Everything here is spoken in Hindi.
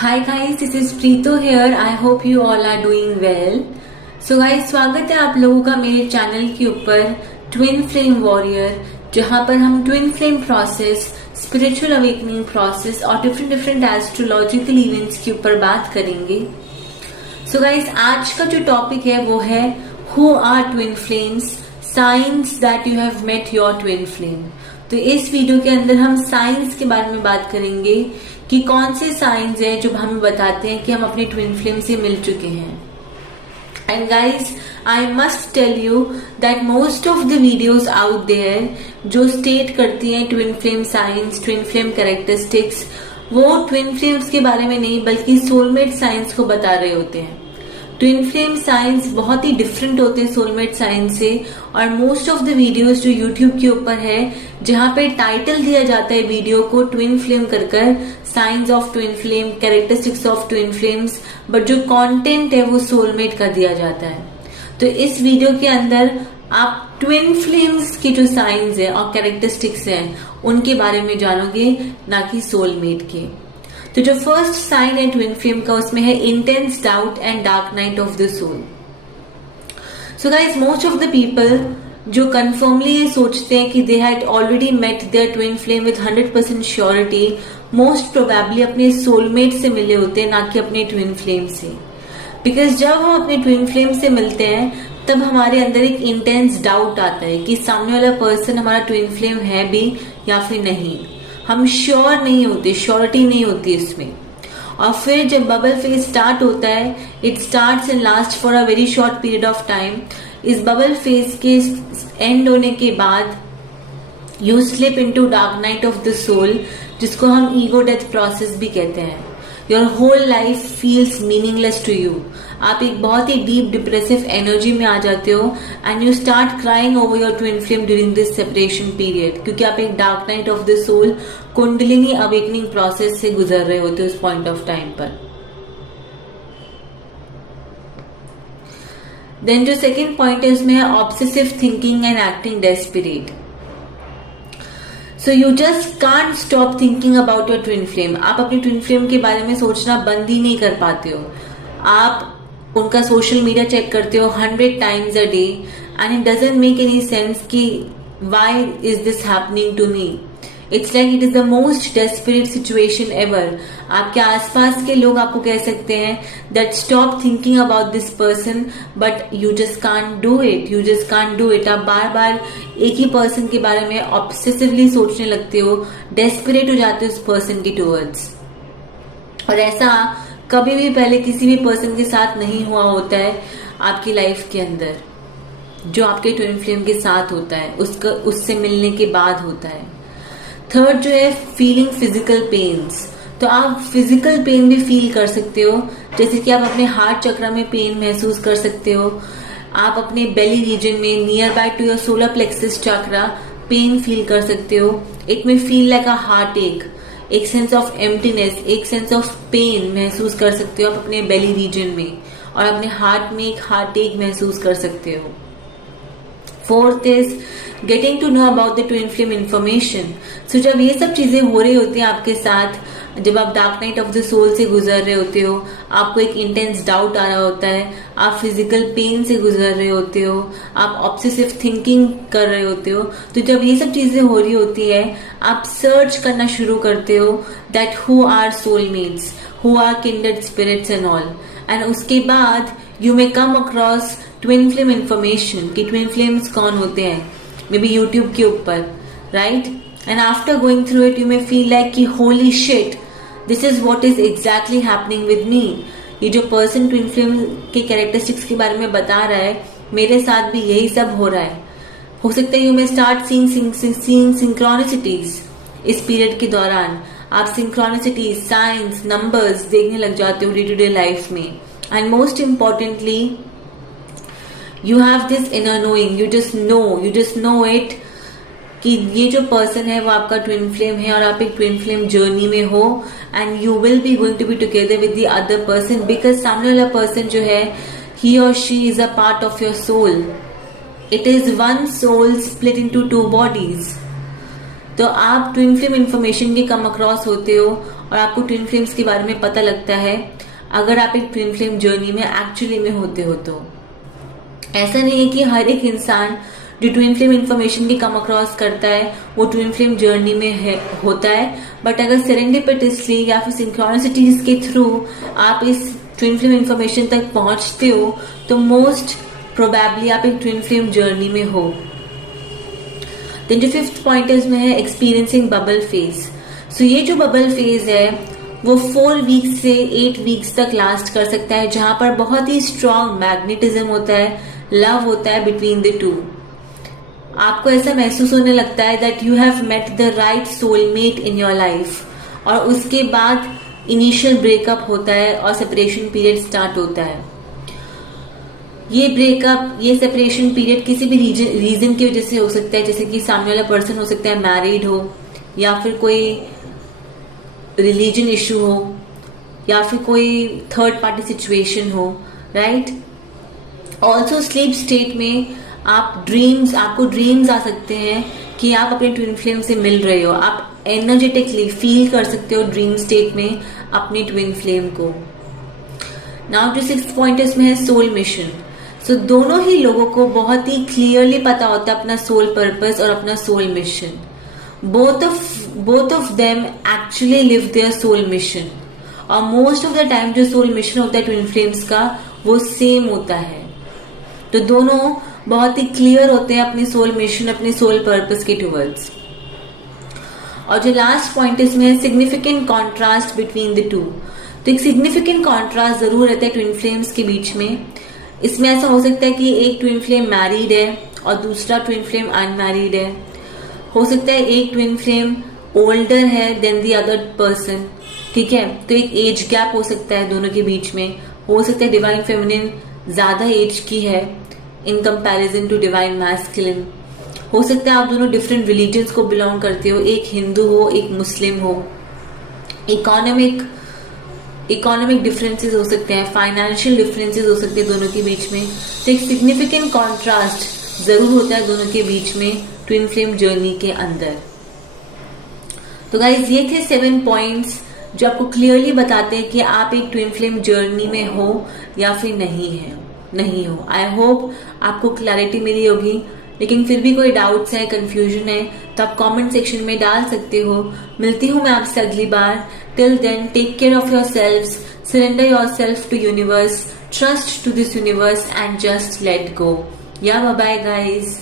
Hi guys, this is Preeto here. I hope you all are doing well. So guys, स्वागत है आप लोगों का मेरे चैनल के ऊपर ट्विन फ्लेम वॉरियर, जहां पर हम twin flame process, spiritual awakening process और डिफरेंट एस्ट्रोलॉजिकल इवेंट्स के ऊपर बात करेंगे. सो गाइज, आज का जो टॉपिक है वो है who are twin flames, signs that you have met your twin flame. तो इस वीडियो के अंदर हम साइंस के बारे में बात करेंगे कि कौन से साइंस हैं जो हमें बताते हैं कि हम अपने ट्विन फ्लेम से मिल चुके हैं. And guys, I must tell you that most of the videos out there जो स्टेट करती हैं twin flame signs, twin flame characteristics, वो ट्विन फ्लेम्स के बारे में नहीं बल्कि सोलमेट साइंस को बता रहे होते हैं. ट्विन फ्लेम साइंस बहुत ही डिफरेंट होते हैं सोलमेट साइंस से. और मोस्ट ऑफ द वीडियोस जो यूट्यूब के ऊपर है, जहां पे टाइटल दिया जाता है वीडियो को ट्विन फ्लेम कर science of twin flame, characteristics of twin flames, but जो कंटेंट है वो सोलमेट का दिया जाता है. तो इस वीडियो के अंदर आप ट्विन फ्लेम्स की जो साइंस है और कैरेक्टरिस्टिक्स हैं उनके बारे में जानोगे, ना कि सोलमेट के. तो जो फर्स्ट साइन है ट्विन फ्लेम का, उसमें है intense doubt and dark night of the soul. So guys, most of the people जो कंफर्मली ये सोचते हैं कि they had already met their twin flame with 100% surety, most probably अपने सोलमेट से मिले होते हैं, ना कि अपने ट्विन फ्लेम से. बिकॉज जब हम अपने ट्विन फ्लेम से मिलते हैं तब हमारे अंदर एक इंटेंस डाउट आता है कि सामने वाला पर्सन हमारा ट्विन फ्लेम है भी या फिर नहीं. हम श्योर नहीं होते, श्योरिटी नहीं होती इसमें. और फिर जब बबल फेज स्टार्ट होता है, it starts and last for a very short period of time. इस बबल फेज के एंड होने के बाद you slip into dark night of the soul, जिसको हम ईगो डेथ प्रोसेस भी कहते हैं. Your whole life feels meaningless to you. आप एक बहुत ही डीप डिप्रेसिव एनर्जी में आ जाते हो and you start crying over your twin flame during this separation period, क्योंकि आप एक dark night of the soul, Kundalini awakening process से गुजर रहे होते हो उस पॉइंट ऑफ टाइम पर. देन जो सेकेंड पॉइंट है उसमें है obsessive thinking and acting desperate. So you just can't stop thinking about your twin flame. आप अपने ट्विन फ्लेम के बारे में सोचना बंद ही नहीं कर पाते हो. आप उनका सोशल मीडिया चेक करते हो 100 times a day and it doesn't make any sense कि why is this happening to me. It's like it is the most desperate situation ever. आपके आसपास के लोग आपको कह सकते हैं that stop thinking about this person, but you just can't do it. You just can't do it. आप बार बार एक ही पर्सन के बारे में ऑब्सेसिवली सोचने लगते हो, डेस्परेट हो जाते हो उस पर्सन के टूवर्ड्स. और ऐसा कभी भी पहले किसी भी पर्सन के साथ नहीं हुआ होता है आपकी लाइफ के अंदर. जो आपके ट्विन फ्लेम के साथ होता है उससे मिलने के बाद होता है. थर्ड जो है फीलिंग फिजिकल पेन्स. तो आप फिजिकल पेन भी फील कर सकते हो, जैसे कि आप अपने हार्ट चक्र में पेन महसूस कर सकते हो. आप अपने बेली रीजन में near by two your solar plexus chakra pain feel कर सकते हो. It may feel like a heart एक सेंस ऑफ एम्प्टीनेस, एक सेंस ऑफ पेन महसूस कर सकते हो आप अपने बेली रीजन में, और अपने हार्ट में एक हार्ट एक महसूस कर सकते हो. Fourth is getting to know about the twin flame information. So जब ये सब चीजें हो रही होती हैं आपके साथ, जब आप dark night of the soul से गुजर रहे होते हो, आपको एक इंटेंस डाउट आ रहा होता है, आप फिजिकल पेन से गुजर रहे होते हो, आप ऑब्सेसिव थिंकिंग कर रहे होते हो. तो जब ये सब चीजें हो रही होती है, आप सर्च करना शुरू करते हो that who are soulmates, who are kindred spirits and all. And उसके बाद you may come across twin flame information कि ट्विन फ्लेम्स कौन होते हैं, मे बी यूट्यूब के ऊपर, right. And after going through it you may feel like कि holy shit, this is what is exactly happening with me. ये जो पर्सन ट्विन फ्लेम के कैरेक्टरिस्टिक्स के बारे में बता रहा है, मेरे साथ भी यही सब हो रहा है. हो सकता है यू मे स्टार्ट सीइंग सिंक्रोनिसिटीज. इस पीरियड के दौरान आप सिंक्रोनिसिटीज, साइंस, नंबर्स देखने लग जाते हो डे टू डे लाइफ में. And most importantly you have this inner knowing. You just know it कि ये जो पर्सन है वो आपका ट्विन फ्लेम है और आप एक ट्विन फ्लेम जर्नी में हो. And you will be going to be together with the other person, because सामने वाला पर्सन जो है, ही और she is a part of your soul. It is one soul split into 2 bodies. तो आप ट्विन फ्लेम इंफॉर्मेशन भी कम अक्रॉस होते हो और आपको ट्विन फ्लेम्स के बारे में पता लगता है अगर आप एक ट्विन फ्लेम जर्नी में एक्चुअली में होते हो। तो ऐसा नहीं है कि हर एक इंसान जो ट्विन फ्लेम इंफॉर्मेशन की कम अक्रॉस करता है वो ट्विन फ्लेम जर्नी में होता है, बट अगर सेरेंडिपिटसली या फिर सिंक्रोनिसिटीज के थ्रू आप इस ट्विन फ्लेम इंफॉर्मेशन तक पहुंचते हो तो मोस्ट प्रोबेबली आप एक ट्विन फ्लेम जर्नी में हो। देन जो फिफ्थ पॉइंट है उसमें है एक्सपीरियंसिंग बबल फेज। सो ये जो बबल फेज है वो 4 वीक्स से 8 वीक्स तक लास्ट कर सकता है, जहां पर बहुत ही स्ट्रॉन्ग मैग्नेटिज्म होता है, लव होता है बिटवीन द टू। आपको ऐसा महसूस होने लगता है that you have met the right soulmate in your life, और उसके बाद इनिशियल ब्रेकअप होता है और सेपरेशन पीरियड स्टार्ट होता है। ये ब्रेकअप, ये सेपरेशन पीरियड किसी भी रीजन की वजह से हो सकता है, जैसे कि सामने वाला पर्सन हो सकता है मैरिड हो, या फिर कोई रिलीजन इशू हो, या फिर कोई थर्ड पार्टी सिचुएशन हो, राइट। ऑल्सो स्लीप स्टेट में आपको ड्रीम्स आ सकते हैं कि आप अपने ट्विन फ्लेम से मिल रहे हो। आप एनर्जेटिकली फील कर सकते हो ड्रीम स्टेट में अपनी ट्विन फ्लेम को। नाउ जो 6th पॉइंट इसमें है सोल मिशन। सो दोनों ही लोगों को बहुत ही क्लियरली पता होता है अपना सोल पर्पस और अपना soul mission. Both of them actually live their soul mission, और मोस्ट ऑफ द टाइम जो सोल मिशन होता है ट्विन फ्लेम्स का वो सेम होता है। तो दोनों बहुत ही क्लियर होते हैं अपनी सोल मिशन, अपनी सोल पर्पस के टुवर्ड्स। और जो लास्ट पॉइंट इसमें है significant contrast between the two. तो एक सिग्निफिकेंट कॉन्ट्रास्ट जरूर रहता है ट्विन फ्लेम्स के बीच में। इसमें ऐसा हो सकता है कि एक ट्विन फ्लेम मैरिड है और दूसरा ट्विन फ्लेम अनमैरिड है। हो सकता है एक ट्विन फ्लेम ओल्डर है देन द अदर पर्सन, ठीक है, तो एक एज गैप हो सकता है दोनों के बीच में। हो सकता है डिवाइन फेमिनिन ज्यादा एज की है in comparison to divine masculine. हो सकता है आप दोनों डिफरेंट रिलीजन्स को बिलोंग करते हो, एक हिंदू हो एक मुस्लिम हो। इकोनॉमिक डिफरेंसेस हो सकते हैं, फाइनेंशियल डिफरेंसेस हो सकते हैं दोनों के बीच में। तो एक सिग्निफिकेंट कॉन्ट्रास्ट जरूर होता है दोनों के बीच में ट्विन फ्लेम जर्नी के अंदर। तो गाइज ये थे 7 पॉइंट्स जो आपको क्लियरली बताते हैं कि आप एक ट्विन फ्लेम जर्नी में हो या फिर नहीं हो। आई होप आपको क्लैरिटी मिली होगी, लेकिन फिर भी कोई डाउट्स है, कंफ्यूजन है तो आप कमेंट सेक्शन में डाल सकते हो। मिलती हूँ मैं आपसे अगली बार। Till then take care of your selves, surrender your self to universe, trust to this universe and just let go. या बाय बाय गाइज।